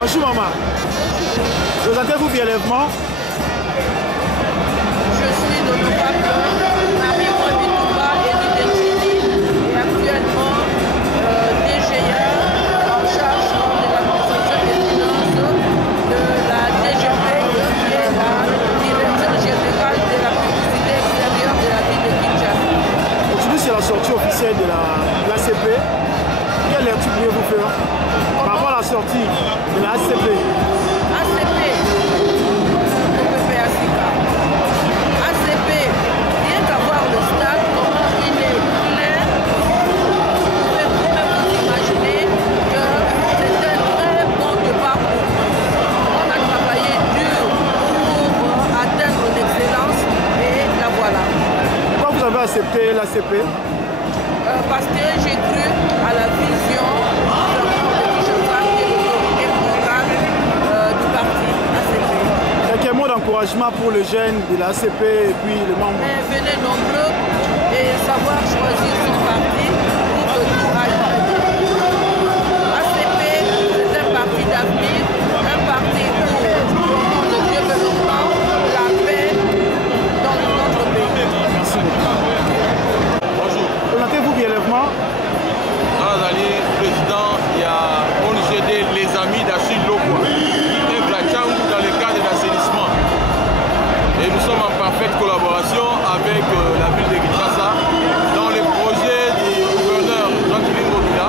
Bonjour maman. Présentez-vous brièvement. Je suis l'honorable Marie Wabitouba et actuellement DGA en charge de l'administration des finances de la DGP qui est la direction générale de la publicité extérieure de la ville de Kinshasa. Aujourd'hui c'est la sortie officielle de l'ACP. Quelle lecture pouvez-vous faire par rapport à la sortie de la ACP? ACP, rien qu'à voir le stade, comment il est plein, vous pouvez vous imaginer que c'est un très bon départ pour nous. On a travaillé dur pour atteindre l'excellence et la voilà. Pourquoi vous avez accepté l'ACP? Parce que j'ai cru à la vision du parti ACP. Quelques mots d'encouragement pour le jeune de l'ACP et puis les membres. Venez nombreux et savoir choisir son parti pour que tout aille bien. ACP, c'est un parti d'avenir, un parti pour le développement, la paix dans notre pays. Merci beaucoup. Bonjour. Présentez-vous brièvement. Azali, président, il y a ONGD Les Amis d'Achille Lokwa, qui est Blachangou dans le cadre de l'assainissement. Et nous sommes en parfaite collaboration avec la ville de Kinshasa dans le projet du gouverneur Jean-Claude Ngobila,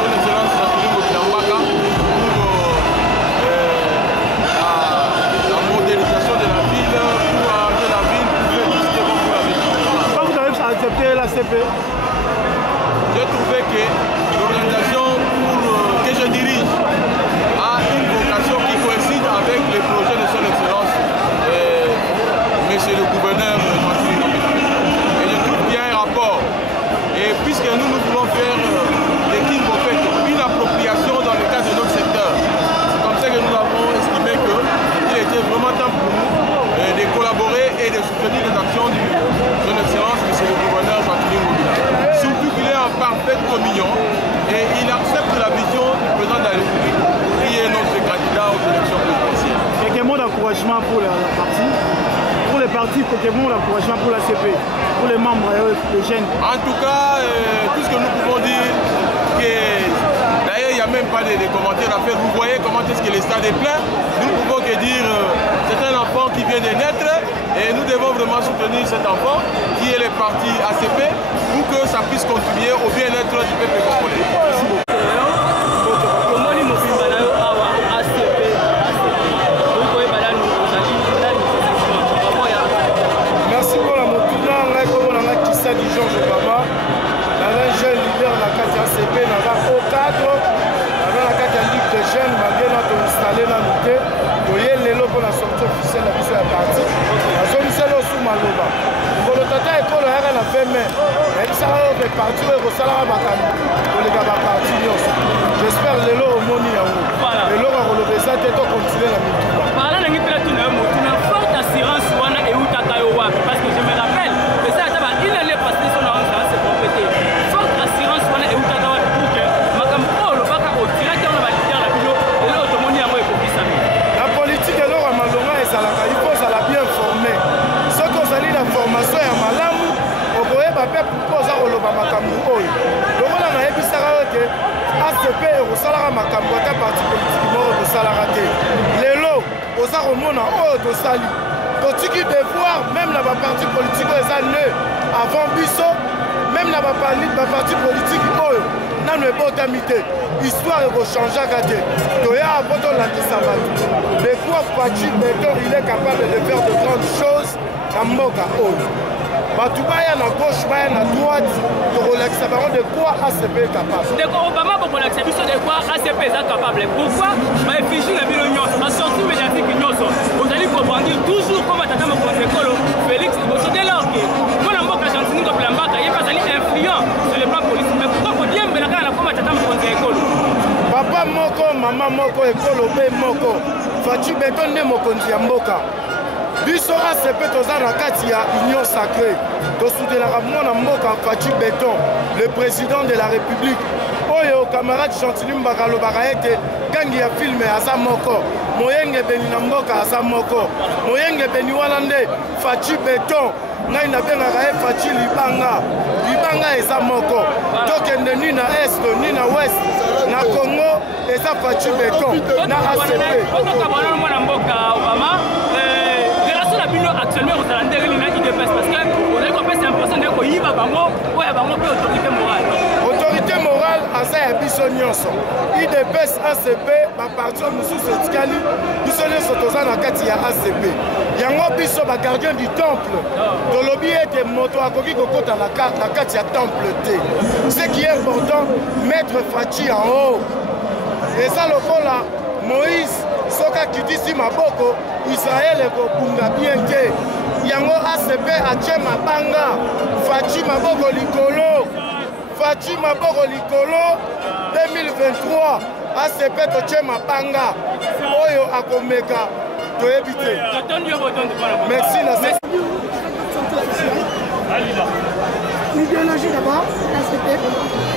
son excellence Jean-Claude Ngobila Mbaka, pour la modernisation de la ville, pour arranger la ville, pour faire tout ce qui est bon pour la ville. Pourquoi vous avez accepté l'ACP? J'ai trouvé que l'organisation que je dirige a une vocation qui coïncide avec les projets de son excellence, monsieur le gouverneur Jean-Claude Ngobila. Et je trouve qu'il y a un rapport. Et puisque nous voulons faire des Kimbopet, une appropriation dans le cadre de notre secteur, c'est comme ça que nous avons estimé qu'il était vraiment temps pour nous de collaborer et de soutenir les actions de son excellence, monsieur le gouverneur Jean-Claude Ngobila. Surtout qu'il est en parfaite communion et il accepte la vision du président de la République qui est notre candidat aux élections présidentielles. Quelques mots d'encouragement pour la partie. Pour les partis, quelques mots d'encouragement pour l'ACP, pour les membres et les jeunes. En tout cas, tout ce que nous pouvons dire, d'ailleurs il n'y a même pas de commentaires à faire. Vous voyez comment est-ce que le stade est plein. Nous ne pouvons que dire c'est un enfant qui vient de naître et nous devons vraiment soutenir cet enfant qui est le parti ACP pour que ça puisse contribuer au bien-être du peuple congolais. Merci beaucoup. Merci pour la montée. Comme on a Kissa du Georges Obama, un jeune leader de la ACP, au cadre, dans la Ligue des jeunes, malgré notre installé dans le thé, pour y aller pour la sortie officielle de la partie. La zone c'est le sous-maloba. Pour le tata école, il y a la FME. Et ça va être parti, il faut savoir pour les gars partis. J'espère que l'eau au moni à vous. Et l'eau va relever ça, et tout continuer la mission. Par là, on a une forte assurance et où parce que je me rappelle que ça a une année passée sur la France s'est complété. Forte assurance et où pour que Macampo, le bac au direct, on va dire la bio et l'autre moni à moi et pour la politique de l'eau à Malonga et Salaka, il faut la bien former. Ce qu'on a dit la formation est à Malamu, on peut pas pourquoi ça roule à Macampo. Donc on a dit ça que ACP et au salaire à Macampo, ta parti politique mort au salaire. Les lots, aux aromons en haut de Sali. Totiki devoir, même la parti politique les années avant Bisso, même la parti politique, n'a pas d'autamité. Histoire de changer à côté. Il y a un peu de l'antisabat. De quoi Pachi Betor, il est capable de faire de grandes choses à Mboka Oyo. Batubaya à gauche, Baya à droite, de quoi ACP est capable. De quoi Obama pour l'acceptation de quoi ACP est capable. Pourquoi ma effigie la ville en sortie médiatique vous allez comprendre toujours comment tu as mon conseil Félix dès lors que moi la Mboka Chantini comme la Mbaka, il va aller influent sur le plan politique. Mais pourquoi vous dire mais la comment tu as mon conseil Papa Moko, maman Moko, école Obé Moko. Fachi Beton nde mokonzi ya mboka. Biso ACP toza na kati ya Union Sacrée. Tosoutenaka mwana mboka Fachi Beton, le président de la République. Oyo camarade Chantilim bakalobaka ete gangi ya filme aza moko. Moyenge beni na mboka aza moko. Moyenge beni wana nde Fachi Beton. Ngai nabengaka ye Fachi Libanga. Libanga eza moko. Tokende ni na est ni na ouest. Na Congo eza Fachi Beton na ACP. Actuellement, vous allez dire qu'il dépasse parce que vous avez compris c'est important de qu'il y va bango ou ya bango pe autorité morale. Autorité morale asa ya biso nyonso. IDPS ACP ba parti mosusu etikali biso nyonso toza na kati ya ACP. Yango biso ba gardien du temple. Tolobi ete moto akoki kokota na kati ya temple te. Ce qui est important, mettre Fachi en haut. Et ça lokola Moïse soka kitisi maboko Israël ekobunga bien te. Yango ACP atie mabanga Fachi maboko likolo. Fachi maboko likolo 2023 ACP totie mabanga oyo akomeka toyebi te. Merci na l'idéologie d'abord, l'ACP.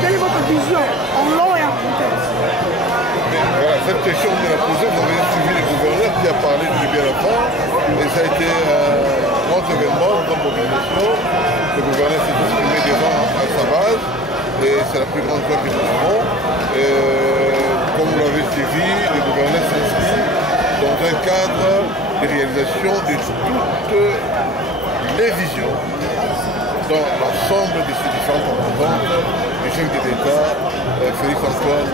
Quelle est votre vision en long et en contexte? Voilà, cette question on me l'a posée, vous avez suivi le gouverneur qui a parlé de bien avant, et ça a été un grand événement, une grande mobilisation. Le gouverneur s'est exprimé devant à sa base, et c'est la plus grande fois que nous avons. Comme vous l'avez suivi, le gouverneur s'inscrit dans un cadre de réalisation de toutes les visions dans l'ensemble de ces différentes composantes du chef de l'État, Félix Antoine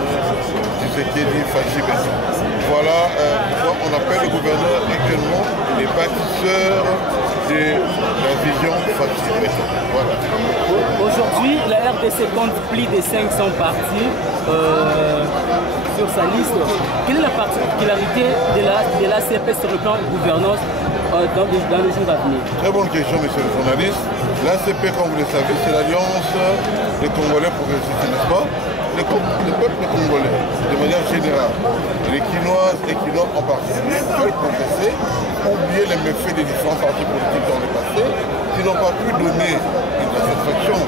Tshisekedi Fachi Beton. Voilà pourquoi on appelle le gouverneur actuellement les bâtisseurs de la vision Fachi Beton. Voilà. Aujourd'hui, la RDC compte plus de 500 partis sur sa liste. Quelle est la particularité de l'ACP sur le plan gouvernance dans les jours à venir? Très bonne question, monsieur le journaliste. L'ACP, comme vous le savez, c'est l'Alliance des Congolais progressistes, n'est-ce pas? Le peuple congolais, de manière générale, les Quinoises et Quinois en particulier, veulent progresser, oublier les méfaits des différents partis politiques dans le passé, qui n'ont pas pu donner une satisfaction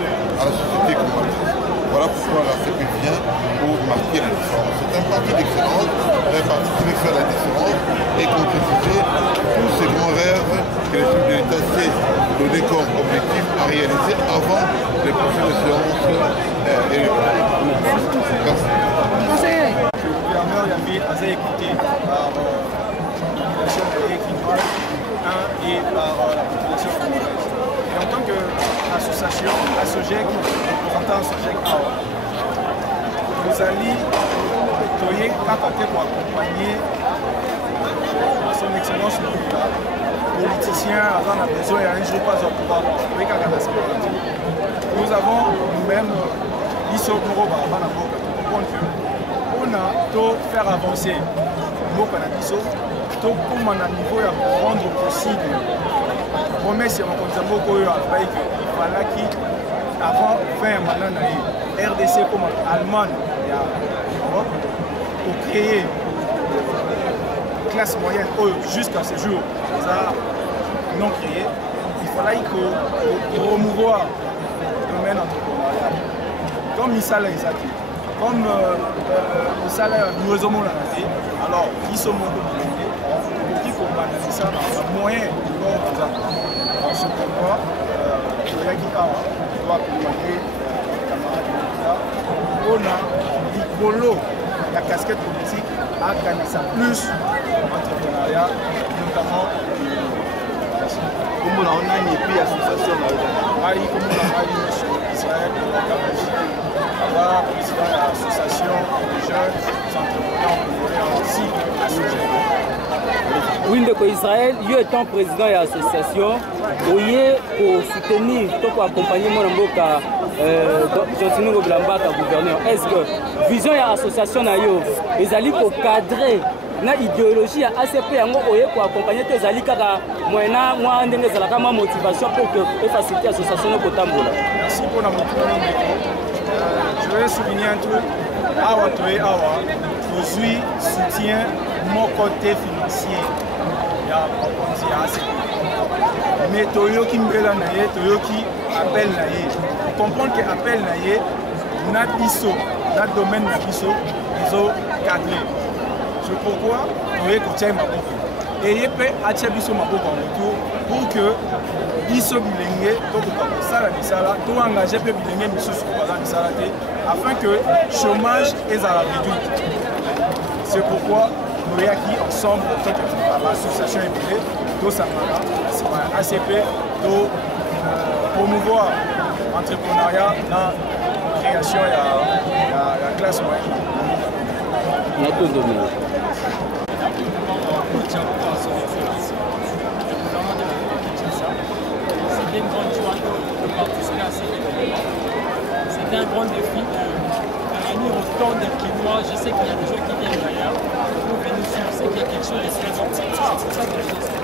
à la société congolaise. Voilà pourquoi l'ACP vient pour marquer la différence. C'est un parti d'excellence, un parti qui veut faire la différence et concrétiser tous ces grands rêves que le chef de l'État s'est donné comme objectif à réaliser avant les prochaines séances électorales. Merci. Le gouverneur Yambi a été écouté par la population équinoise et par la population congolaise. Et en tant qu'association, ASOGEC, représentant ASOGEC, nous allons toyer capacité pour accompagner son excellence le président, politicien, avant la besoin et un jour pas au pouvoir. Nous avons nous-mêmes, Iso Moroba, avant la boca, pour comprendre qu'on a tout faire avancer Boka na Iso, tout comme on a niveau à rendre possible. Promesse ya makonzambo koyo albai que il fallait qu'il avant 20 manana RDC comme Allemagne et Europe pour créer une classe moyenne jusqu'à ce jour ça non créé il fallait que promouvoir le domaine entrepreneurial comme Misala Isaki comme Misala nous sommes là alors ils sont qui combattent ça dans moyen dans ce combat, il y a qui doit accompagner les camarades de l'État. On a l'icolo, la casquette politique, à gagner ça plus entrepreneuriat, notamment comme on a une association comme on a une Israël, président de l'association des jeunes entrepreneurs congolais aussi associés. Oui, ndeko Israël, yo étant président de l'association, oye pour soutenir, pour accompagner mon mboka Johnson Ngoblambaka gouverneur. Est-ce que vision de l'association na yo, ezali ko cadrer na idéologie ya ACP yango oye pour accompagner tes ali kaka moyena moi ndenge zalaka ma motivation pour que faciliter l'association ko tambola. Merci pour la motivation. Je vais souligner un truc. Awa toé awa, aujourd'hui soutien mon côté financier, il y a ACP. Mais Toyoki Mbela Naye, Toyoki appelle Naye. Pour comprendre que appel Naye, notre biso, notre domaine Nabiso, ils ont cadré. C'est pourquoi Toyoki Kotiaï Maboko. Et il peut attirer biso Maboko en retour pour que biso bilenge, donc ça la misala, tout engagé peut bilenge biso sur la misala afin que le chômage est à la réduite. C'est pourquoi nous sommes ici ensemble, en tant qu'association MBD, tout ça, c'est ACP, pour promouvoir l'entrepreneuriat dans la création de la classe moyenne. C'était une grande joie de participer à cet événement. C'était un grand défi de réunir autant de Quinois. Je sais qu'il y a des gens qui viennent d'ailleurs pour venir sur. Je sais qu'il y a quelque chose de très important. C'est pour ça que les gens sont.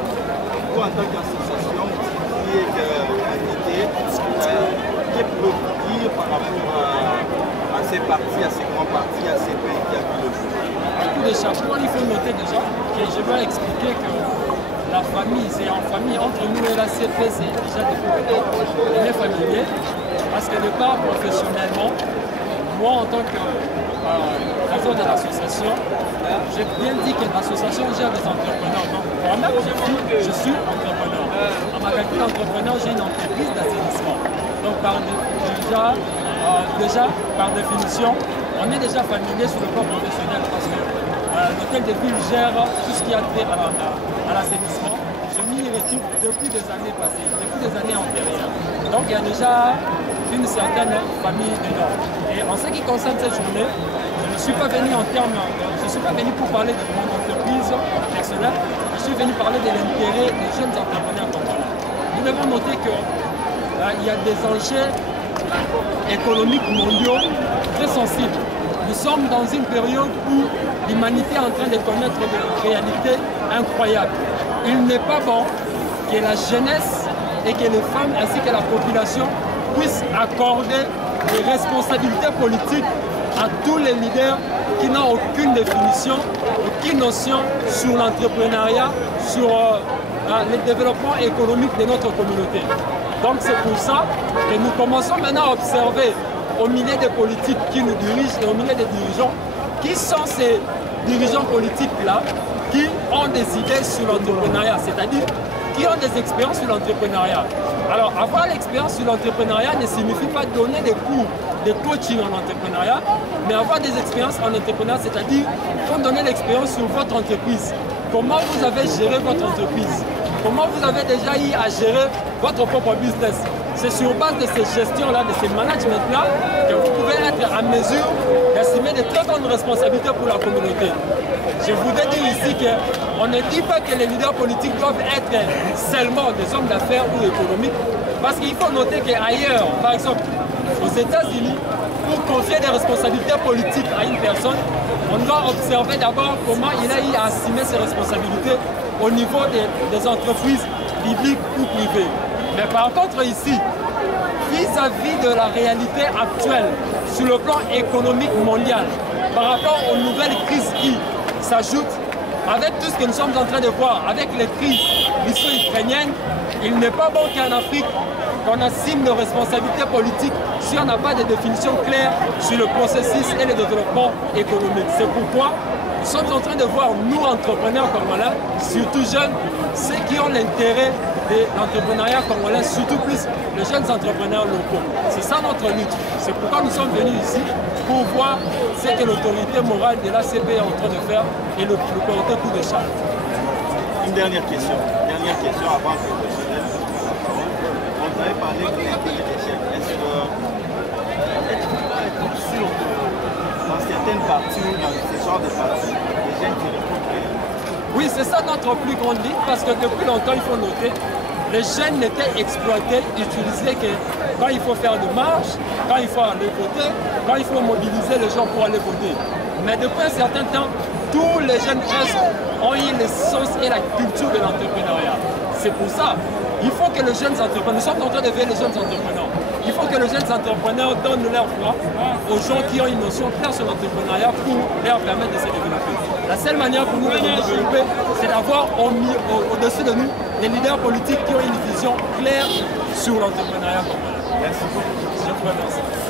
Vous, en tant qu'association qui est unité, qu'est-ce que vous pouvez dire par rapport à ces partis, à ces grands partis, à ces pays qui ont le jour? Coup de chapeau, il faut noter déjà que je vais expliquer que la famille, c'est en famille, entre nous et la CP, c'est déjà des liens familiers. Parce que de part, professionnellement, moi en tant que président de l'association, j'ai bien dit que l'association gère des entrepreneurs. Donc moi-même, je suis entrepreneur. En ma qualité d'entrepreneur, j'ai une entreprise d'assainissement. Donc déjà, par définition, on est déjà familier sur le plan professionnel parce que l'hôtel de ville gère tout ce qui a trait à l'assainissement. Je m'y retrouve depuis des années passées, depuis des années antérieures. Donc il y a déjà une certaine famille dedans. Et en ce qui concerne cette journée, je ne suis pas venu pour parler de mon entreprise personnelle, je suis venu parler de l'intérêt des jeunes entrepreneurs congolais. Nous devons noter qu'il y a des enjeux économiques mondiaux très sensibles. Nous sommes dans une période où l'humanité est en train de connaître des réalités incroyables. Il n'est pas bon que la jeunesse et que les femmes ainsi que la population puissent accorder des responsabilités politiques à tous les leaders qui n'ont aucune définition, aucune notion sur l'entrepreneuriat, sur le développement économique de notre communauté. Donc c'est pour ça que nous commençons maintenant à observer au milieu des politiques qui nous dirigent et au milieu des dirigeants, qui sont ces dirigeants politiques-là qui ont des idées sur l'entrepreneuriat, c'est-à-dire qui ont des expériences sur l'entrepreneuriat. Alors, avoir l'expérience sur l'entrepreneuriat ne signifie pas donner des cours de coaching en entrepreneuriat, mais avoir des expériences en entrepreneuriat, c'est-à-dire faut donner l'expérience sur votre entreprise. Comment vous avez géré votre entreprise? Comment vous avez déjà eu à gérer votre propre business? C'est sur base de ces gestions-là, de ces managements-là, que vous pouvez être à mesure d'assumer de très grandes responsabilités pour la communauté. Je voudrais dire ici qu'on ne dit pas que les leaders politiques doivent être seulement des hommes d'affaires ou économiques, parce qu'il faut noter qu'ailleurs, par exemple, aux États-Unis, pour confier des responsabilités politiques à une personne, on doit observer d'abord comment il a eu à assumer ses responsabilités au niveau des entreprises publiques ou privées. Mais par contre ici, vis-à-vis de la réalité actuelle, sur le plan économique mondial, par rapport aux nouvelles crises qui s'ajoutent, avec tout ce que nous sommes en train de voir, avec les crises russo-ukrainiennes, il n'est pas bon qu'en Afrique, qu'on assume nos responsabilités politiques si on n'a pas de définition claire sur le processus et le développement économique. C'est pourquoi nous sommes en train de voir, nous entrepreneurs congolais, surtout jeunes, ceux qui ont l'intérêt de l'entrepreneuriat congolais, surtout plus les jeunes entrepreneurs locaux. C'est ça notre lutte. C'est pourquoi nous sommes venus ici, pour voir ce que l'autorité morale de l'ACP est en train de faire et le porter coup de chat. Une dernière question avant que je vous laisse la parole. On avait parlé de l'intérêt des chèques. Est-ce que êtes-vous sûr que dans certaines parties, dans ce genre de parties, les jeunes qui recrutent? Oui, c'est ça notre plus grande ligne, parce que depuis longtemps, il faut noter, les jeunes n'étaient exploités, utilisés que quand il faut faire de marche, quand il faut aller voter, quand il faut mobiliser les gens pour aller voter. Mais depuis un certain temps, tous les jeunes presque ont eu l'essence et la culture de l'entrepreneuriat. C'est pour ça, il faut que les jeunes entrepreneurs, nous sommes en train de veiller les jeunes entrepreneurs, il faut que les jeunes entrepreneurs donnent leur voix aux gens qui ont une notion claire sur l'entrepreneuriat pour leur permettre de se développer. La seule manière pour nous de nous développer, c'est d'avoir au-dessus de nous des leaders politiques qui ont une vision claire sur l'entrepreneuriat congolais. Merci beaucoup. Je vous remercie.